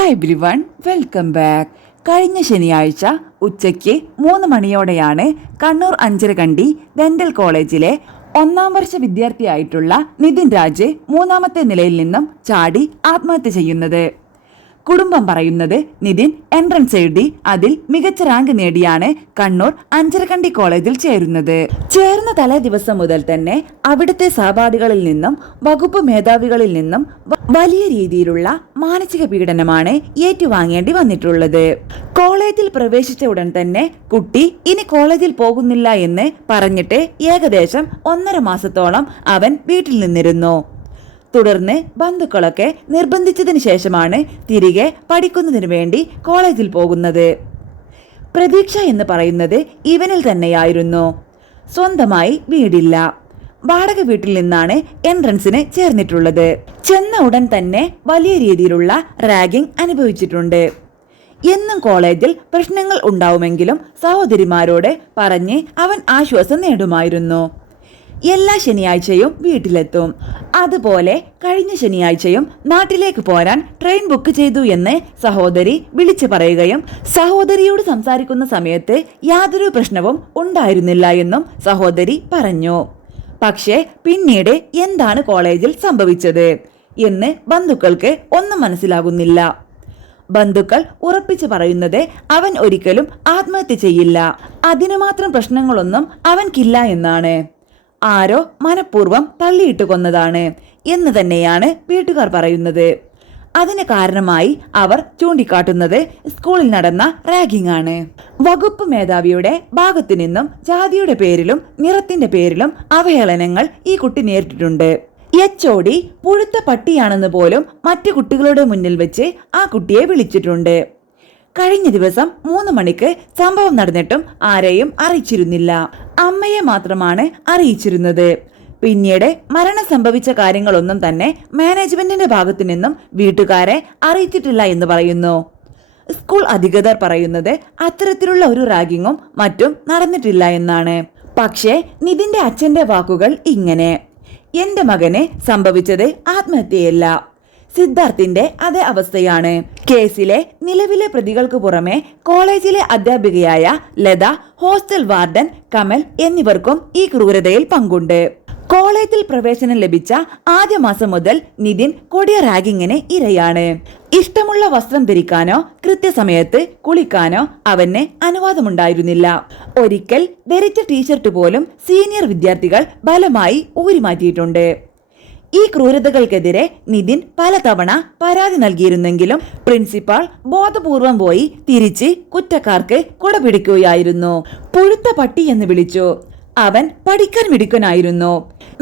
Hi everyone, welcome back. കഴിഞ്ഞ ശനിയാഴ്ച ഉച്ചയ്ക്ക് 3 മണിയോടെയാണ് കണ്ണൂർ അഞ്ചരക്കണ്ടി ഡെന്റൽ കോളേജിലെ 1ാം വർഷ വിദ്യാർത്ഥിയായിട്ടുള്ള നിതിൻ രാജ് 3ാമത്തെ നിലയിൽ നിന്നും ചാടി ആത്മഹത്യ ചെയ്യുന്നത്. കുടുംബം പറയുന്നത് നിതിൻ എൻട്രൻസ് എഴുതി അതിൽ മികച്ച റാങ്ക് നേടിയാണ് കണ്ണൂർ അഞ്ചരക്കണ്ടി കോളേജിൽ ചേരുന്നത്. ചേർന്ന തലേ ദിവസം മുതൽ തന്നെ അവിടുത്തെ സഹപാഠികളിൽ നിന്നും വകുപ്പ് മേധാവികളിൽ നിന്നും വലിയ രീതിയിലുള്ള മാനസിക പീഡനമാണ് ഏറ്റുവാങ്ങേണ്ടി വന്നിട്ടുള്ളത്. കോളേജിൽ പ്രവേശിച്ച ഉടൻ തന്നെ കുട്ടി ഇനി കോളേജിൽ പോകുന്നില്ല എന്ന് പറഞ്ഞിട്ട് ഏകദേശം 1.5 മാസത്തോളം അവൻ വീട്ടിൽ നിന്നിരുന്നു. തുടർന്ന് ബന്ധുക്കളൊക്കെ നിർബന്ധിച്ചതിന് ശേഷമാണ് തിരികെ പഠിക്കുന്നതിന് വേണ്ടി കോളേജിൽ പോകുന്നത്. പ്രതീക്ഷ എന്ന് പറയുന്നത് ഇവനിൽ തന്നെയായിരുന്നു. സ്വന്തമായി വീടില്ല, വാടക വീട്ടിൽ നിന്നാണ് എൻട്രൻസിന് ചേർന്നിട്ടുള്ളത്. ചെന്ന ഉടൻ തന്നെ വലിയ രീതിയിലുള്ള റാഗിംഗ് അനുഭവിച്ചിട്ടുണ്ട്. എന്നും കോളേജിൽ പ്രശ്നങ്ങൾ ഉണ്ടാവുമെങ്കിലും സഹോദരിമാരോട് പറഞ്ഞ് അവൻ ആശ്വാസം നേടുമായിരുന്നു. എല്ലാ ശനിയാഴ്ചയും വീട്ടിലെത്തും. അതുപോലെ കഴിഞ്ഞ ശനിയാഴ്ചയും നാട്ടിലേക്ക് പോരാൻ ട്രെയിൻ ബുക്ക് ചെയ്തു എന്ന് സഹോദരി വിളിച്ചു പറയുകയും സഹോദരിയോട് സംസാരിക്കുന്ന സമയത്ത് യാതൊരു പ്രശ്നവും ഉണ്ടായിരുന്നില്ല എന്നും സഹോദരി പറഞ്ഞു. പക്ഷേ പിന്നീട് എന്താണ് കോളേജിൽ സംഭവിച്ചത് എന്ന് ബന്ധുക്കൾക്ക് ഒന്നും മനസ്സിലാകുന്നില്ല. ബന്ധുക്കൾ ഉറപ്പിച്ചു പറയുന്നത് അവൻ ഒരിക്കലും ആത്മഹത്യ ചെയ്യില്ല, അതിനു മാത്രം പ്രശ്നങ്ങളൊന്നും അവൻക്കില്ല എന്നാണ്. ആരോ മനഃപൂർവ്വം തള്ളിയിട്ട് കൊന്നതാണ് എന്ന് തന്നെയാണ് വീട്ടുകാർ പറയുന്നത്. അതിന് കാരണമായി അവർ ചൂണ്ടിക്കാട്ടുന്നത് സ്കൂളിൽ നടന്ന റാഗിംഗ് ആണ്. വകുപ്പ് മേധാവിയുടെ ഭാഗത്തു നിന്നും ജാതിയുടെ പേരിലും നിറത്തിന്റെ പേരിലും അവഹേളനങ്ങൾ ഈ കുട്ടി നേരിട്ടിട്ടുണ്ട്. HOD പുഴുത്ത പട്ടിയാണെന്ന് പോലും മറ്റു കുട്ടികളുടെ മുന്നിൽ വെച്ച് ആ കുട്ടിയെ വിളിച്ചിട്ടുണ്ട്. കഴിഞ്ഞ ദിവസം 3 മണിക്ക് സംഭവം നടന്നിട്ടും ആരെയും അറിയിച്ചിരുന്നില്ല. അമ്മയെ മാത്രമാണ് അറിയിച്ചിരുന്നത്. പിന്നീട് മരണം സംഭവിച്ച കാര്യങ്ങളൊന്നും തന്നെ മാനേജ്മെന്റിന്റെ ഭാഗത്തു നിന്നും വീട്ടുകാരെ അറിയിച്ചിട്ടില്ല എന്ന് പറയുന്നു. സ്കൂൾ അധികൃതർ പറയുന്നത് അത്തരത്തിലുള്ള ഒരു റാഗിങ്ങും മറ്റും നടന്നിട്ടില്ല എന്നാണ്. പക്ഷേ നിതിന്റെ അച്ഛന്റെ വാക്കുകൾ ഇങ്ങനെ: എന്റെ മകന് സംഭവിച്ചത് ആത്മഹത്യയല്ല, സിദ്ധാർത്ഥിന്റെ അതേ അവസ്ഥയാണ്. കേസിലെ നിലവിലെ പ്രതികൾക്ക് പുറമെ കോളേജിലെ അധ്യാപികയായ ലത, ഹോസ്റ്റൽ വാർഡൻ കമൽ എന്നിവർക്കും ഈ ക്രൂരതയിൽ പങ്കുണ്ട്. കോളേജിൽ പ്രവേശനം ലഭിച്ച ആദ്യ മാസം മുതൽ നിതിൻ കൊടിയ റാഗിങ്ങിന് ഇരയാണ്. ഇഷ്ടമുള്ള വസ്ത്രം ധരിക്കാനോ കൃത്യസമയത്ത് കുളിക്കാനോ അവന് അനുവാദമുണ്ടായിരുന്നില്ല. ഒരിക്കൽ ധരിച്ച ടീഷർട്ട് പോലും സീനിയർ വിദ്യാർത്ഥികൾ ബലമായി ഊരിമാറ്റിയിട്ടുണ്ട്. ഈ ക്രൂരതകൾക്കെതിരെ നിതിൻ പലതവണ പരാതി നൽകിയിരുന്നെങ്കിലും പ്രിൻസിപ്പാൾ ബോധപൂർവം പോയി തിരിച്ച് കുറ്റക്കാർക്ക് കുടപിടിക്കുകയായിരുന്നു. പുഴുത്ത പട്ടി എന്ന് വിളിച്ചു. അവൻ പഠിക്കാൻ മിടുക്കനായിരുന്നു.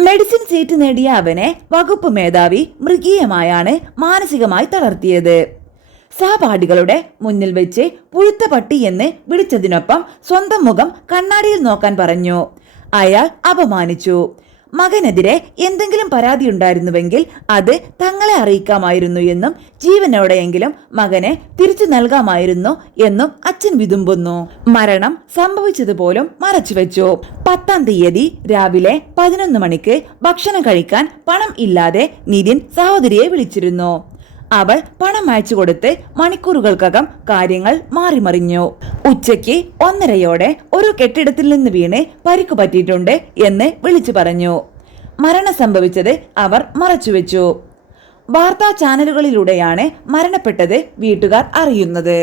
മെഡിസിൻ സീറ്റ് നേടിയ അവനെ വകുപ്പ് മേധാവി മൃഗീയമായാണ് മാനസികമായി തളർത്തിയത്. സഹപാഠികളുടെ മുന്നിൽ വെച്ച് പുഴുത്ത പട്ടി എന്ന് വിളിച്ചതിനൊപ്പം സ്വന്തം മുഖം കണ്ണാടിയിൽ നോക്കാൻ പറഞ്ഞു. അയാൾ അപമാനിച്ചു. മകനെതിരെ എന്തെങ്കിലും പരാതി ഉണ്ടായിരുന്നുവെങ്കിൽ അത് തങ്ങളെ അറിയിക്കാമായിരുന്നു എന്നും ജീവനോടെയെങ്കിലും മകനെ തിരിച്ചു നൽകാമായിരുന്നു എന്നും അച്ഛൻ വിതുമ്പുന്നു. മരണം സംഭവിച്ചതുപോലും മറച്ചുവെച്ചു. 10ാം തീയതി രാവിലെ 11 മണിക്ക് ഭക്ഷണം കഴിക്കാൻ പണം ഇല്ലാതെ നിതിൻ സഹോദരിയെ വിളിച്ചിരുന്നു. അവൾ പണം അയച്ചു കൊടുത്ത് മണിക്കൂറുകൾക്കകം കാര്യങ്ങൾ മാറിമറിഞ്ഞു. ഉച്ചയ്ക്ക് 1:30 ഒരു കെട്ടിടത്തിൽ നിന്ന് വീണ് പരിക്കു പറ്റിയിട്ടുണ്ട് എന്ന് വിളിച്ചു പറഞ്ഞു. മരണം സംഭവിച്ചത് അവർ മറച്ചുവെച്ചു. വാർത്താ ചാനലുകളിലൂടെയാണ് മരണപ്പെട്ടത് വീട്ടുകാർ അറിയുന്നത്.